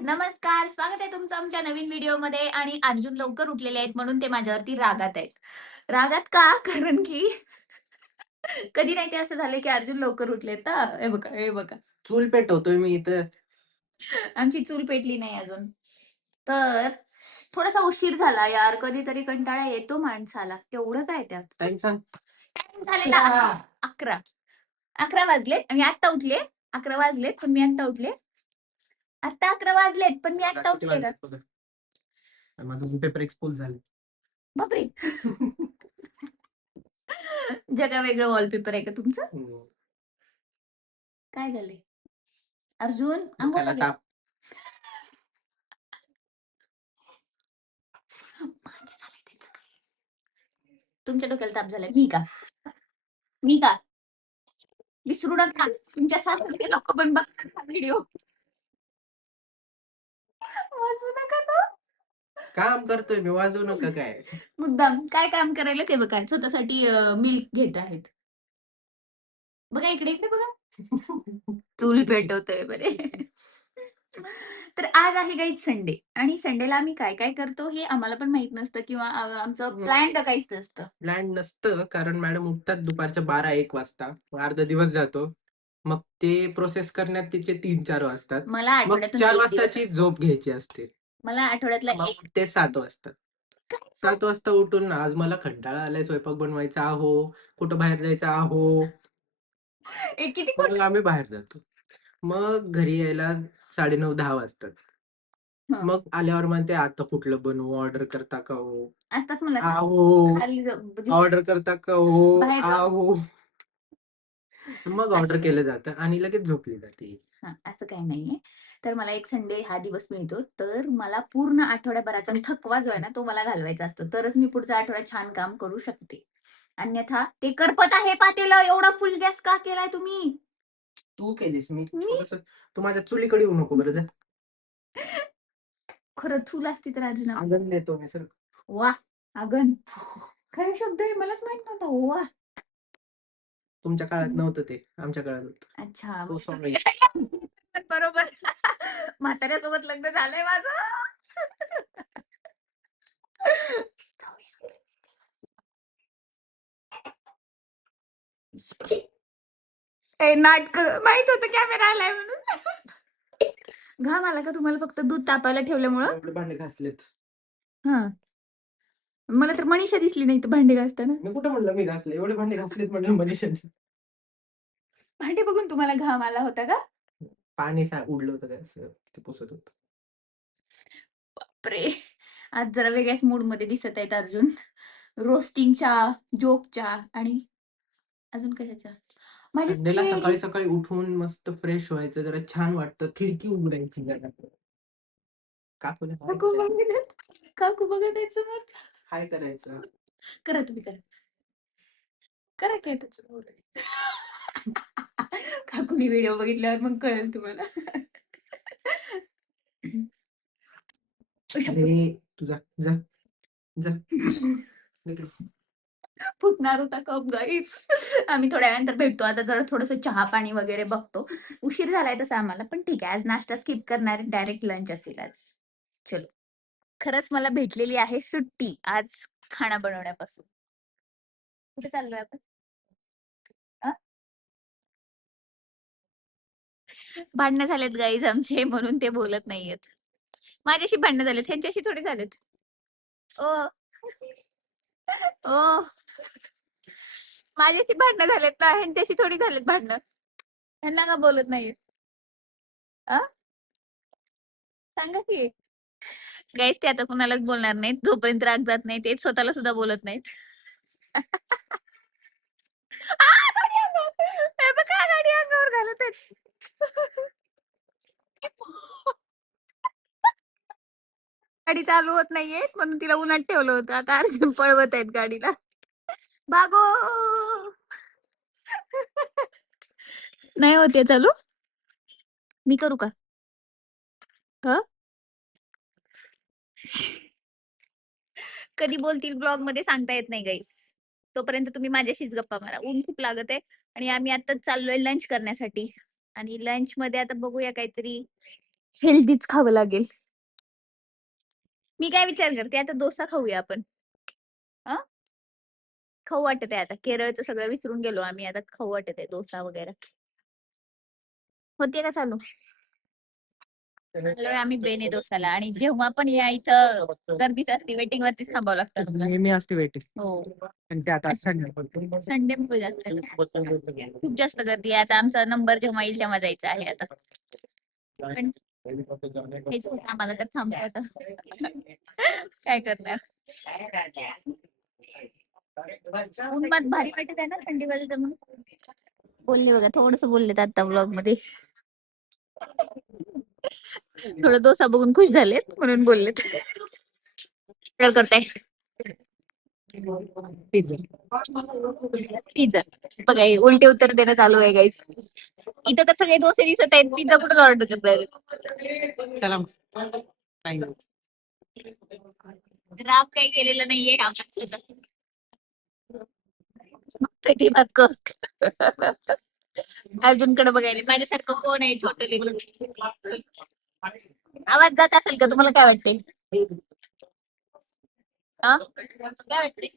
नमस्कार. स्वागत आहे तुमचं आमच्या नवीन व्हिडिओमध्ये आणि अर्जुन लवकर उठलेले आहेत म्हणून ते माझ्यावरती रागात आहेत. रागात का? कारण की कधी नाही ते असं झालं की अर्जुन लवकर उठलेत हां. हे बघा, हे बघा. चूल पेटवतोय मी इथं. आमची चूल पेटली नाही अजून. तर थोडासा उशीर झाला यार. कधीतरी कंटाळा येतो माणसाला. एवढं काय त्यात? टाईम सांग. टाईम झालेला 11. 11 वाजलेत. मी आत्ता उठले. 11 वाजलेत पण मी आत्ता उठले. आत्ता 11 वाजलेत पण मी आत्ता किती उठले का? वाजलेत बघा. माझा पेपर एक्सपोज झाले. बापरे! जगावेगळं वॉलपेपर आहे का तुमचं? हम्म. काय झालंय? अर्जुन अंघोळ डोक्याला घे. ताप. माझ्या झालंय त्याचं काय? तुमच्या डोक्याला ताप झालाय. मी का? मी का? विसरू नका. तुमच्यासारखे लोकं पण बघतात हा व्हिडिओ. वाजवू नका ना. काम करतोय मी, वाजवू नका काय. मुद्दाम काय काम करायला ते बघा. स्वतःसाठी मिल्क घेत आहेत. बघा इकडे, इकडे बघा. चूल पेटवतोय म्हणे. तर आज आहे गाईज संडे आणि संडेला आम्ही काय काय करतो हे आम्हाला पण माहित नसतं किंवा आमचं प्लॅन तर काहीच नसतं. प्लॅन नसतं कारण मॅडम उठतात दुपारच्या 12-1 वाजता. मग अर्धा दिवस जातो. मग ते प्रोसेस करण्यात तिचे 3-4 वाजतात. मला मग आठवड्यातून 4 एक दिवस वाजताची असतो. झोप घ्यायची असते. मला आठवड्यातला मग एक उठते 7 वाजता. 7 वाजता उठून आज मला कंटाळा आलाय स्वयंपाक बनवायचा आहो, कुठं बाहेर जायचं आहो. किती मग खोटं. आम्ही बाहेर जातो. मग घरी यायला 9:30-10 वाजतात. हं. मग आल्यावर म्हणते, "आता कुठलं बनवू? ऑर्डर करता का हो?" आत्ताच मला "आहो." खाली "ऑर्डर करता का हो?" बाहेर जाऊ. "आहो." मग असं ऑर्डर काही केलं जातं आणि लगेच झोपली जाते. हां, असं काही नाहीये. तर मला एक संडे हा दिवस मिळतो. तर मला पूर्ण आठवड्याभराचा थकवा जो आहे ना, तो मला घालवायचा असतो. तरच मी पुढच्या आठवड्यात छान काम करू शकते. अन्यथा ते करपत आहे पातेलं. एवढा फुल गॅस का केलाय तुम्ही? तू केलीस, मी मी थोडंसं तू माझ्या चुलीकडे येऊ नको बरं जा. खरं चूल असती तर अर्जुन अंगण देतो मी सर. वाह! अगन. काय शब्द आहे मलाच माहित नव्हता. वाह! तुमच्या काळात नव्हतं ते, आमच्या काळात होतं. अच्छा. So sorry. बरोबर. म्हाताऱ्यासोबत लग्न झालंय माझं. ए नाटकं. माहित होतं कॅमेरा आलाय म्हणून. घाम आला का तुम्हाला फक्त दूध तापायला ठेवल्यामुळं? एवढे भांडे घासलेत. हां. मला तर मनीषा दिसली नाही इथं भांडी घासताना. मी कुठं म्हणलं मी घासले? एवढे भांडे घासलेत म्हणलं मनीषाने. भांडी बघून तुम्हाला घाम आला होता का? पाणी उडलं होतं काय असं ते पुसत होतं. बापरे! आज जरा वेगळ्याच मूडमध्ये दिसत आहेत अर्जुन. रोस्टिंगच्या, जोकच्या आणि अजून कशाच्या? माझी संडेला थेरी. सकाळी-सकाळी उठून मस्त फ्रेश व्हायचं, जरा छान वाटतं. खिडकी उघडायची जरा. काकूला हाय काकू करायचं. बघत आहेत. काकू बघत आहेत समोर. हाय करायचं. करा तुम्ही करा. करा की आता. काकूनी व्हिडिओ बघितल्यावर मग कळेल तुम्हाला. अरे तू जा, जा, जा. इकडे. फुटणार होता कप गाईज. आम्ही थोड्या वेळानंतर भेटतो. आता जरा थोडंसं चहा-पाणी वगैरे बघतो. उशीर झालाय तसा आम्हाला, पण ठीक आहे. आज नाश्ता स्किप करणार आहे. डायरेक्ट लंच असेल आज. चलो. खरंच मला भेटलेली आहे सुट्टी आज खाना बनवण्यापासून. कुठे चाललोय आपण? अ? भांडणं झालेत गाईज आमचे म्हणून ते बोलत नाहीयेत. माझ्याशी भांडणं झालेत, ह्यांच्याशी थोडी झालेत. ओ. ओ. माझ्याशी भांडणं झालेत ना, ह्यांच्याशी थोडी झालेत भांडणं. ह्यांना का बोलत नाहीये? अ? सांगा की. गाईज ते आता कुणालाच बोलणार नाहीत. जोपर्यंत राग जात नाही ते स्वतःला सुद्धा बोलत नाहीत. गाडी अंगावर. हे बघा गाडी अंगावर घालत आहेत. गाडी चालू होत नाहीये म्हणून तिला उन्हात ठेवलं होतं. आता अर्जुन पळवत आहेत गाडीला. भागो. नाही होते चालू. मी करू का? हं? कधी बोलतील ब्लॉग मध्ये सांगता येत नाही गाईस. तोपर्यंत तुम्ही माझ्याशीच गप्पा मारा. ऊन खूप लागत आहे आणि आम्ही आता चाललोय लंच करण्यासाठी आणि लंच मध्ये आता बघूया काहीतरी हेल्दीच खावं लागेल. मी काय विचार करते आता डोसा खाऊया आपण. हा खाऊ वाटत आहे आता. केरळचं सगळं विसरून गेलो आम्ही, आता खाऊ वाटत आहे डोसा वगैरे. होते का चालू? आलोय आम्ही बेने डोसाला, आणि जेव्हा पण या इथं गर्दीच असते, वेटिंग वरतीच थांबावं लागतं. नेहमी असते वेटिंग. हो, आणि ते आता संडे. संडे मुळे जास्त खूप जास्त गर्दी आहे. आता आमचा नंबर जेव्हा येईल तेव्हा जायचा आहे आता. पण हेच होतं आम्हाला तर थांबतो आता. काय करणार. उन्मात भारी वाटत आहे ना थंडी वाजत म्हणून. बोलले बघा, थोडस बोललेत आता ब्लॉग मध्ये. थोडं डोसा बघून खुश झालेत म्हणून बोललेत. काय करताय? पिझ्झा. पिझ्झा. बघा हे उलटे उत्तर देणं चालू आहे गाईस. इथं तर सगळे डोसे दिसत आहेत, पिझ्झा कुठून ऑर्डर करताय? चला नाही. राग काही केलेलं नाहीये आमच्या. बघतोय ती बात कर. अर्जुनकडे बघायला माझ्यासारखं कोण आहे छोटं लेकरं? आवाज जात असेल का, तुम्हाला काय वाटते? हा? काय वाटते?